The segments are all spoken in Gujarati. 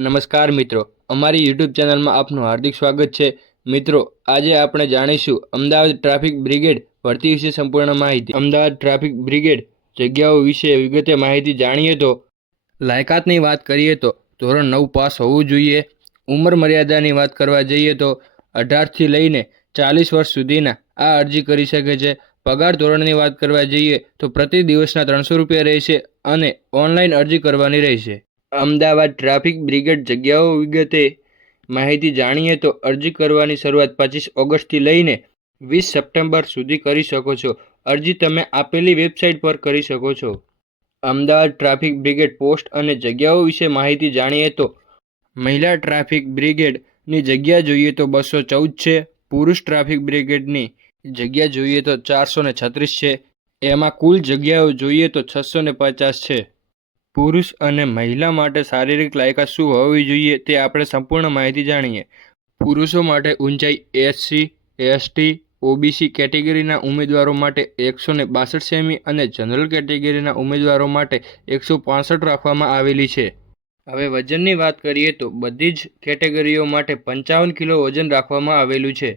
નમસ્કાર મિત્રો, અમારી યુટ્યુબ ચેનલમાં આપનું હાર્દિક સ્વાગત છે। મિત્રો, આજે આપણે જાણીશું અમદાવાદ ટ્રાફિક બ્રિગેડ ભરતી વિશે સંપૂર્ણ માહિતી। અમદાવાદ ટ્રાફિક બ્રિગેડ જગ્યાઓ વિશે વિગતે માહિતી જાણીએ તો લાયકાતની વાત કરીએ તો ધોરણ 9 પાસ હોવું જોઈએ। ઉંમર મર્યાદાની વાત કરવા જઈએ તો 18 થી લઈને 40 વર્ષ સુધીના આ અરજી કરી શકે છે। પગાર ધોરણની વાત કરવા જઈએ તો પ્રતિ દિવસના 300 રૂપિયા રહેશે અને ઓનલાઈન અરજી કરવાની રહેશે। અમદાવાદ ટ્રાફિક બ્રિગેડ જગ્યાઓ વિગતે માહિતી જાણીએ તો અરજી કરવાની શરૂઆત 25 ઓગસ્ટથી લઈને 20 સપ્ટેમ્બર સુધી કરી શકો છો। અરજી તમે આપેલી વેબસાઇટ પર કરી શકો છો। અમદાવાદ ટ્રાફિક બ્રિગેડ પોસ્ટ અને જગ્યાઓ વિશે માહિતી જાણીએ તો મહિલા ટ્રાફિક બ્રિગેડની જગ્યા જોઈએ તો 214 છે। પુરુષ ટ્રાફિક બ્રિગેડની જગ્યા જોઈએ તો 436 છે। એમાં કુલ જગ્યાઓ જોઈએ તો 650 છે। પુરુષ અને મહિલા માટે શારીરિક લાયકાત શું હોવી જોઈએ તે આપણે સંપૂર્ણ માહિતી જાણીએ। પુરુષો માટે ઊંચાઈ SC, ST, OBC કેટેગરીના ઉમેદવારો માટે 162 સેમી અને જનરલ કેટેગરીના ઉમેદવારો માટે 165 રાખવામાં આવેલી છે। હવે વજનની વાત કરીએ તો બધી જ કેટેગરીઓ માટે 55 કિલો વજન રાખવામાં આવેલું છે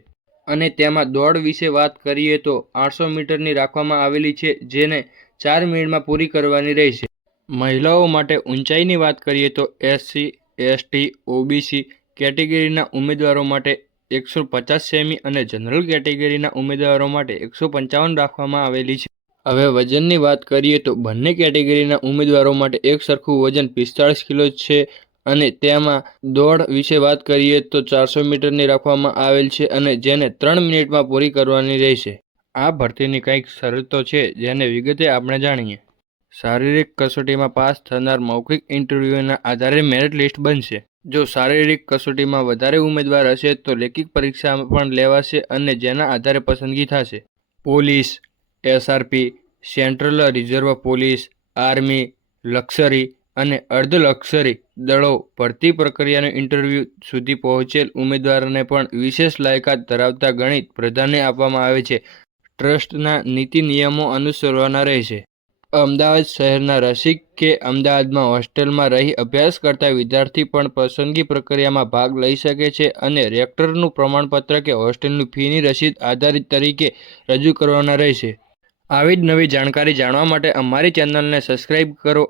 અને તેમાં દોડ વિશે વાત કરીએ તો 800 મીટરની રાખવામાં આવેલી છે, જેને 4 મિનિટમાં પૂરી કરવાની રહેશે। મહિલાઓ માટે ઊંચાઈની વાત કરીએ તો SC, ST, OBC કેટેગરીના ઉમેદવારો માટે 150 સેમી અને જનરલ કેટેગરીના ઉમેદવારો માટે 155 રાખવામાં આવેલી છે। હવે વજનની વાત કરીએ તો બંને કેટેગરીના ઉમેદવારો માટે એક સરખું વજન 45 કિલો છે અને તેમાં દોડ વિશે વાત કરીએ તો 400 મીટરની રાખવામાં આવેલ છે અને જેને 3 મિનિટમાં પૂરી કરવાની રહેશે। આ ભરતીની કંઈક શરતો છે જેને વિગતે આપણે જાણીએ। શારીરિક કસોટીમાં પાસ થનાર મૌખિક ઇન્ટરવ્યૂના આધારે મેરિટ લિસ્ટ બનશે। જો શારીરિક કસોટીમાં વધારે ઉમેદવાર હશે તો લેખિત પરીક્ષા પણ લેવાશે અને જેના આધારે પસંદગી થશે। Police, SRP, central reserve police, army, લશ્કરી અને અર્ધલશ્કરી દળો ભરતી પ્રક્રિયાનું ઇન્ટરવ્યૂ સુધી પહોંચેલ ઉમેદવારને પણ વિશેષ લાયકાત ધરાવતા ગણિત પ્રાધાન્ય આપવામાં આવે છે। ટ્રસ્ટના નીતિ નિયમો અનુસરવાના રહેશે। અમદાવાદ શહેરના રસિક કે અમદાવાદમાં હોસ્ટેલમાં રહી અભ્યાસ કરતા વિદ્યાર્થી પણ પસંદગી પ્રક્રિયામાં ભાગ લઈ શકે છે અને રેક્ટરનું પ્રમાણપત્ર કે હોસ્ટેલની ફીની રસીદ આધારિત તરીકે રજૂ કરવાના રહેશે। આવી જ નવી જાણકારી જાણવા માટે અમારી ચેનલને સબસ્ક્રાઇબ કરો